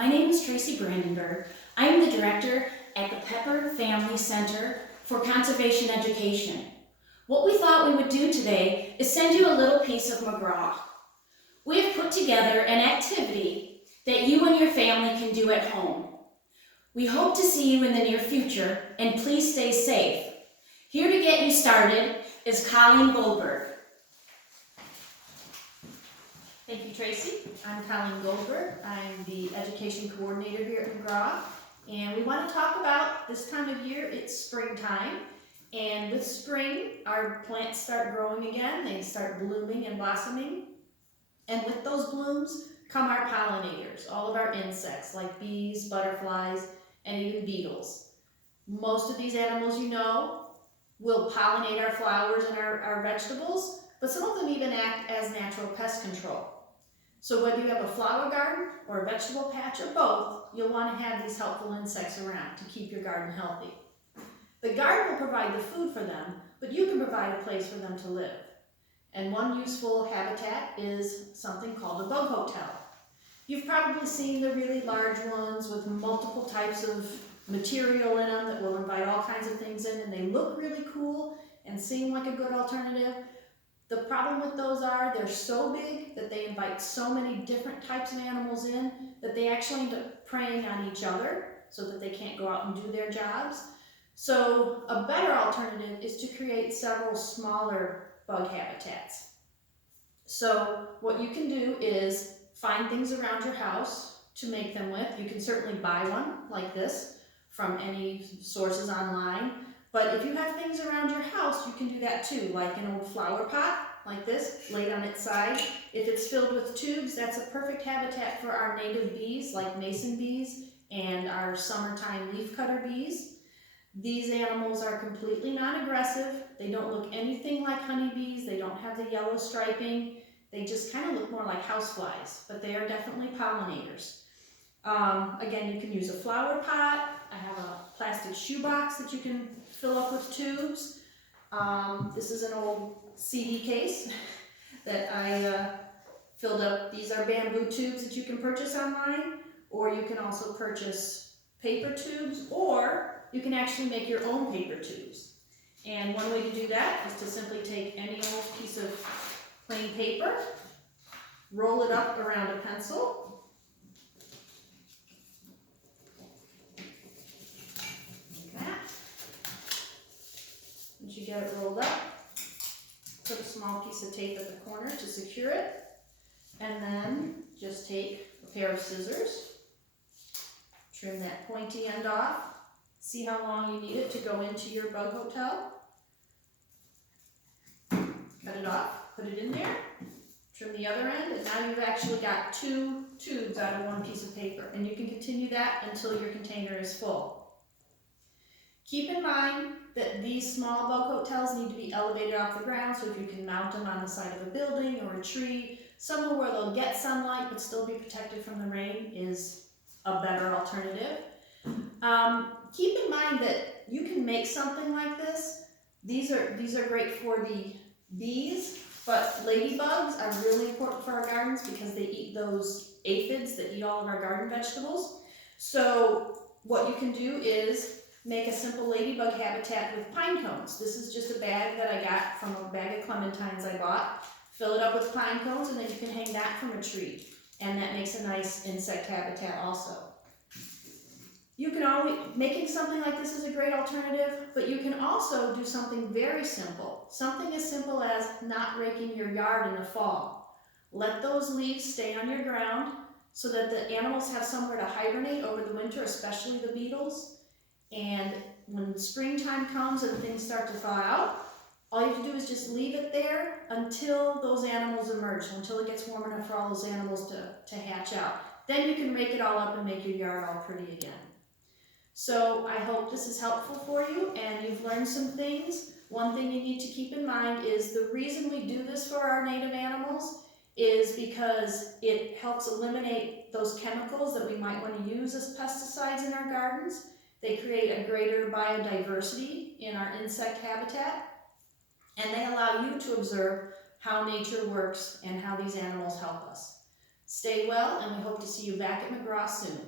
My name is Traci Brandenburg. I am the director at the Pepper Family Center for Conservation Education. What we thought we would do today is send you a little piece of McGraw. We have put together an activity that you and your family can do at home. We hope to see you in the near future, and please stay safe. Here to get you started is Colleen Goldberg. Thank you, Traci. I'm Colleen Goldberg. I'm the education coordinator here at McGraw, and we want to talk about this time of year. It's springtime, and with spring, our plants start growing again. They start blooming and blossoming, and with those blooms come our pollinators, all of our insects like bees, butterflies, and even beetles. Most of these animals, you know, will pollinate our flowers and our vegetables, but some of them even act as natural pest control. So whether you have a flower garden or a vegetable patch or both, you'll want to have these helpful insects around to keep your garden healthy. The garden will provide the food for them, but you can provide a place for them to live. And one useful habitat is something called a bug hotel. You've probably seen the really large ones with multiple types of material in them that will invite all kinds of things in, and they look really cool and seem like a good alternative. The problem with those are they're so big that they invite so many different types of animals in that they actually end up preying on each other so that they can't go out and do their jobs. So a better alternative is to create several smaller bug habitats. So what you can do is find things around your house to make them with. You can certainly buy one like this from any sources online. But if you have things around your house, you can do that too, like an old flower pot, like this, laid on its side. If it's filled with tubes, that's a perfect habitat for our native bees, like mason bees and our summertime leafcutter bees. These animals are completely non-aggressive. They don't look anything like honeybees. They don't have the yellow striping. They just kind of look more like houseflies, but they are definitely pollinators. Again, you can use a flower pot. I have a plastic shoebox that you can fill up with tubes. This is an old CD case that I filled up. These are bamboo tubes that you can purchase online, or you can also purchase paper tubes, or you can actually make your own paper tubes. And one way to do that is to simply take any old piece of plain paper, roll it up around a pencil, once you get it rolled up, put a small piece of tape at the corner to secure it, and then just take a pair of scissors, trim that pointy end off, see how long you need it to go into your bug hotel, cut it off, put it in there, trim the other end, and now you've actually got 2 tubes out of 1 piece of paper, and you can continue that until your container is full. Keep in mind that these small bug hotels need to be elevated off the ground, so if you can mount them on the side of a building or a tree, somewhere where they'll get sunlight but still be protected from the rain is a better alternative. Keep in mind that you can make something like this. These are great for the bees, but ladybugs are really important for our gardens because they eat those aphids that eat all of our garden vegetables. So what you can do is make a simple ladybug habitat with pine cones. This is just a bag that I got from a bag of clementines I bought. Fill it up with pine cones, and then you can hang that from a tree. And that makes a nice insect habitat also. You can always, making something like this is a great alternative, but you can also do something very simple. Something as simple as not raking your yard in the fall. Let those leaves stay on your ground so that the animals have somewhere to hibernate over the winter, especially the beetles. And when springtime comes and things start to thaw out, all you have to do is just leave it there until those animals emerge, until it gets warm enough for all those animals to hatch out. Then you can rake it all up and make your yard all pretty again. So I hope this is helpful for you and you've learned some things. One thing you need to keep in mind is the reason we do this for our native animals is because it helps eliminate those chemicals that we might want to use as pesticides in our gardens. They create a greater biodiversity in our insect habitat, and they allow you to observe how nature works and how these animals help us. Stay well, and we hope to see you back at McGraw soon.